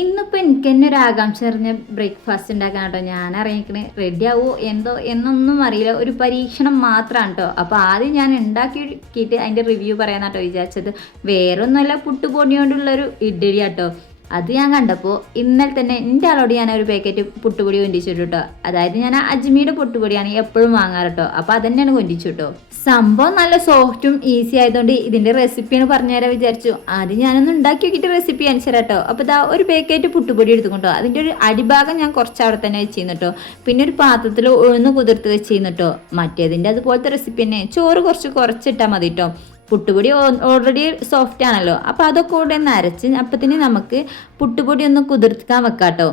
ഇന്നിപ്പോൾ എനിക്ക് തന്നെ ഒരു ആകാംക്ഷ നിറഞ്ഞ ബ്രേക്ക്ഫാസ്റ്റ് ഉണ്ടാക്കാൻ കേട്ടോ ഞാൻ അറിയിക്കണേ റെഡി ആവുമോ എന്തോ എന്നൊന്നും അറിയില്ല. ഒരു പരീക്ഷണം മാത്രമാണ് കേട്ടോ. അപ്പോൾ ആദ്യം ഞാൻ ഉണ്ടാക്കി നോക്കിയിട്ട് അതിൻ്റെ റിവ്യൂ പറയാനാട്ടോ വിചാരിച്ചത്. വേറൊന്നുമല്ല, പുട്ടുപൊടി കൊണ്ടുള്ളൊരു ഇഡ്ഡലി കേട്ടോ. അത് ഞാൻ കണ്ടപ്പോൾ ഇന്നലെ തന്നെ എൻ്റെ ആളോട് ഞാൻ ഒരു പാക്കറ്റ് പുട്ടുപൊടി കൊണ്ടിച്ചു കേട്ടോ. അതായത് ഞാൻ അജ്മിയുടെ പുട്ടുപൊടിയാണ് എപ്പോഴും വാങ്ങാറ് കേട്ടോ. അപ്പോൾ അതന്നെയാണ് കൊണ്ടിച്ചു കേട്ടോ. സംഭവം നല്ല സോഫ്റ്റും ഈസി ആയതുകൊണ്ട് ഇതിൻ്റെ റെസിപ്പിയാണ് പറഞ്ഞുതരാൻ വിചാരിച്ചു. ആദ്യം ഞാനൊന്ന് ഉണ്ടാക്കി നോക്കിയിട്ട് റെസിപ്പി കാണിച്ചു തരാം കേട്ടോ. അപ്പോൾ ഇതാ ഒരു പാക്കറ്റ് പുട്ടുപൊടി എടുത്തുകൊണ്ടോ അതിൻ്റെ ഒരു അടിഭാഗം ഞാൻ കുറച്ച് അവിടെ തന്നെ വെച്ചിരുന്നു കേട്ടോ. പിന്നെ ഒരു പാത്രത്തിൽ ഉഴുന്ന് കുതിർത്ത് വെച്ചിരുന്നു കേട്ടോ. മറ്റേതിൻ്റെ അതുപോലത്തെ റെസിപ്പി തന്നെ, ചോറ് കുറച്ചിട്ടാൽ മതി കേട്ടോ. പുട്ടുപൊടി ഓൾറെഡി സോഫ്റ്റ് ആണല്ലോ. അപ്പോൾ അതൊക്കെ കൂടെ ഒന്ന് അരച്ച് അപ്പത്തിന് നമുക്ക് പുട്ടുപൊടി ഒന്ന് കുതിർക്കാൻ വെക്കാം കേട്ടോ.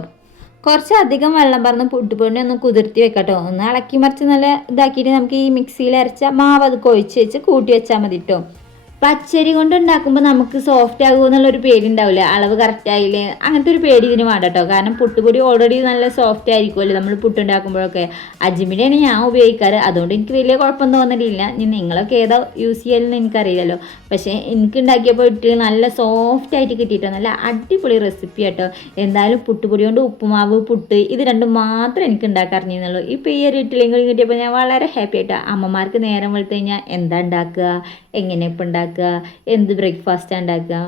കുറച്ചധികം വെള്ളം പറഞ്ഞ് പുട്ടുപൊടി ഒന്ന് കുതിർത്തി വെക്കാട്ടോ. ഒന്ന് ഇളക്കി മറിച്ച് നല്ല ഇതാക്കിയിട്ട് നമുക്ക് ഈ മിക്സിയിൽ അരച്ച മാവ് അത് കൊഴിച്ച് വെച്ച് കൂട്ടി വെച്ചാൽ മതി കേട്ടോ. പച്ചരി കൊണ്ട് ഉണ്ടാക്കുമ്പോൾ നമുക്ക് സോഫ്റ്റ് ആകുമോ എന്നുള്ളൊരു പേടി ഉണ്ടാവില്ല. അളവ് കറക്റ്റ് ആയില്ലേ അങ്ങനത്തെ ഒരു പേടി ഇതിന് വേണ്ട കേട്ടോ. കാരണം പുട്ടുപൊടി ഓൾറെഡി നല്ല സോഫ്റ്റ് ആയിരിക്കുമല്ലോ നമ്മൾ പുട്ടുണ്ടാക്കുമ്പോഴൊക്കെ. അജ്മിയുടെയാണ് ഞാൻ ഉപയോഗിക്കാറ്, അതുകൊണ്ട് എനിക്ക് വലിയ കുഴപ്പമൊന്നും തോന്നിയിട്ടില്ല. ഇനി നിങ്ങളൊക്കെ ഏതാ യൂസ് ചെയ്യാമെന്ന് എനിക്കറിയില്ലല്ലോ. പക്ഷേ എനിക്ക് ഉണ്ടാക്കിയപ്പോൾ ഇട്ട് നല്ല സോഫ്റ്റ് ആയിട്ട് കിട്ടിയിട്ടോ. നല്ല അടിപൊളി റെസിപ്പി കേട്ടോ. എന്തായാലും പുട്ടുപൊടി കൊണ്ട് ഉപ്പുമാവ്, പുട്ട് ഇത് രണ്ടും മാത്രമേ എനിക്ക് ഉണ്ടാക്കാറിഞ്ഞുള്ളൂ. ഇപ്പോൾ ഈ ഒരു ഇഡ്ഡലിയും കിട്ടിയപ്പോൾ ഞാൻ വളരെ ഹാപ്പി ആയിട്ടോ. അമ്മമാർക്ക് നേരം വെളുത്ത് കഴിഞ്ഞാൽ എന്താ ഉണ്ടാക്കുക, എങ്ങനെ ഇപ്പം ഉണ്ടാക്കുക, എന്ത് ബ്രേക്ക്ഫാസ്റ്റ് ഉണ്ടാക്കുക,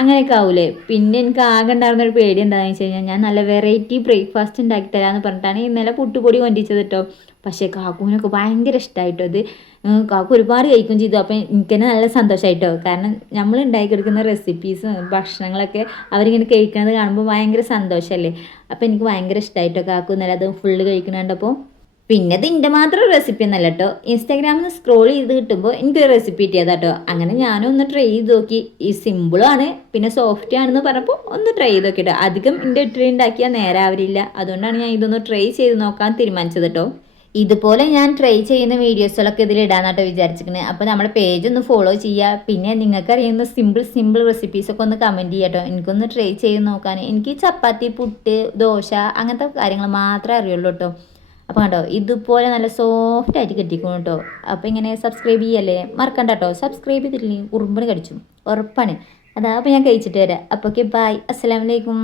അങ്ങനെയൊക്കെ ആവൂലേ. പിന്നെ എനിക്ക് ആകെ ഉണ്ടായിരുന്നൊരു പേടി എന്താണെന്ന് വെച്ച് കഴിഞ്ഞാൽ ഞാൻ നല്ല വെറൈറ്റി ബ്രേക്ക്ഫാസ്റ്റ് ഉണ്ടാക്കി തരാമെന്ന് പറഞ്ഞിട്ടാണ് ഇന്നലെ പുട്ടുപൊടി കൊണ്ടിച്ചത് കേട്ടോ. പക്ഷേ കാക്കുവിനൊക്കെ ഭയങ്കര ഇഷ്ടമായിട്ടോ. ഇത് കാക്കു ഒരുപാട് കഴിക്കുകയും ചെയ്തു. അപ്പം എനിക്ക് തന്നെ നല്ല സന്തോഷമായിട്ടോ. കാരണം നമ്മൾ ഉണ്ടാക്കിയെടുക്കുന്ന റെസിപ്പീസും ഭക്ഷണങ്ങളൊക്കെ അവരിങ്ങനെ കഴിക്കുന്നത് കാണുമ്പോൾ ഭയങ്കര സന്തോഷമല്ലേ. അപ്പം എനിക്ക് ഭയങ്കര ഇഷ്ടമായിട്ടോ. കാക്കു ഇന്നലെ അത് ഫുള്ള് കഴിക്കുന്നുണ്ടപ്പോൾ. പിന്നെ ഇത് എൻ്റെ മാത്രം റെസിപ്പി ഒന്നല്ല കേട്ടോ. ഇൻസ്റ്റാഗ്രാമിൽ നിന്ന് സ്ക്രോൾ ചെയ്ത് കിട്ടുമ്പോൾ എനിക്കൊരു റെസിപ്പി കിട്ടിയതാ കേട്ടോ. അങ്ങനെ ഞാനും ഒന്ന് ട്രൈ ചെയ്ത് നോക്കി. ഈ സിമ്പിളാണ് പിന്നെ സോഫ്റ്റ് ആണെന്ന് പറഞ്ഞപ്പോൾ ഒന്ന് ട്രൈ ചെയ്ത് നോക്കിട്ടോ. അധികം എൻ്റെ ഇഡ്ഡലി ഉണ്ടാക്കിയാൽ നേരാവരില്ല. അതുകൊണ്ടാണ് ഞാൻ ഇതൊന്ന് ട്രൈ ചെയ്ത് നോക്കാൻ തീരുമാനിച്ചത് കേട്ടോ. ഇതുപോലെ ഞാൻ ട്രൈ ചെയ്യുന്ന വീഡിയോസുകളൊക്കെ ഇതിൽ ഇടാനാട്ടോ വിചാരിച്ചിരിക്കുന്നത്. അപ്പോൾ നമ്മുടെ പേജ് ഒന്ന് ഫോളോ ചെയ്യുക. പിന്നെ നിങ്ങൾക്കറിയുന്ന സിമ്പിൾ റെസിപ്പീസൊക്കെ ഒന്ന് കമൻറ്റ് ചെയ്യുക കേട്ടോ. എനിക്കൊന്ന് ട്രൈ ചെയ്ത് നോക്കാൻ. എനിക്ക് ചപ്പാത്തി, പുട്ട്, ദോശ അങ്ങനത്തെ കാര്യങ്ങൾ മാത്രമേ അറിയുള്ളൂ കേട്ടോ. അപ്പോൾ കണ്ടോ ഇതുപോലെ നല്ല സോഫ്റ്റ് ആയിട്ട് കിട്ടിക്കണം കേട്ടോ. അപ്പോൾ ഇങ്ങനെ സബ്സ്ക്രൈബ് ചെയ്യല്ലേ മറക്കണ്ട കേട്ടോ. സബ്സ്ക്രൈബ് ചെയ്തിട്ടില്ലെങ്കിൽ ഉറുമ്പിന് കടിച്ചു ഉറപ്പാണ്. അതാ അപ്പോൾ ഞാൻ കഴിച്ചിട്ട് വരാം. അപ്പോൾ ഓക്കെ, ബൈ, അസ്സലാമു അലൈക്കും.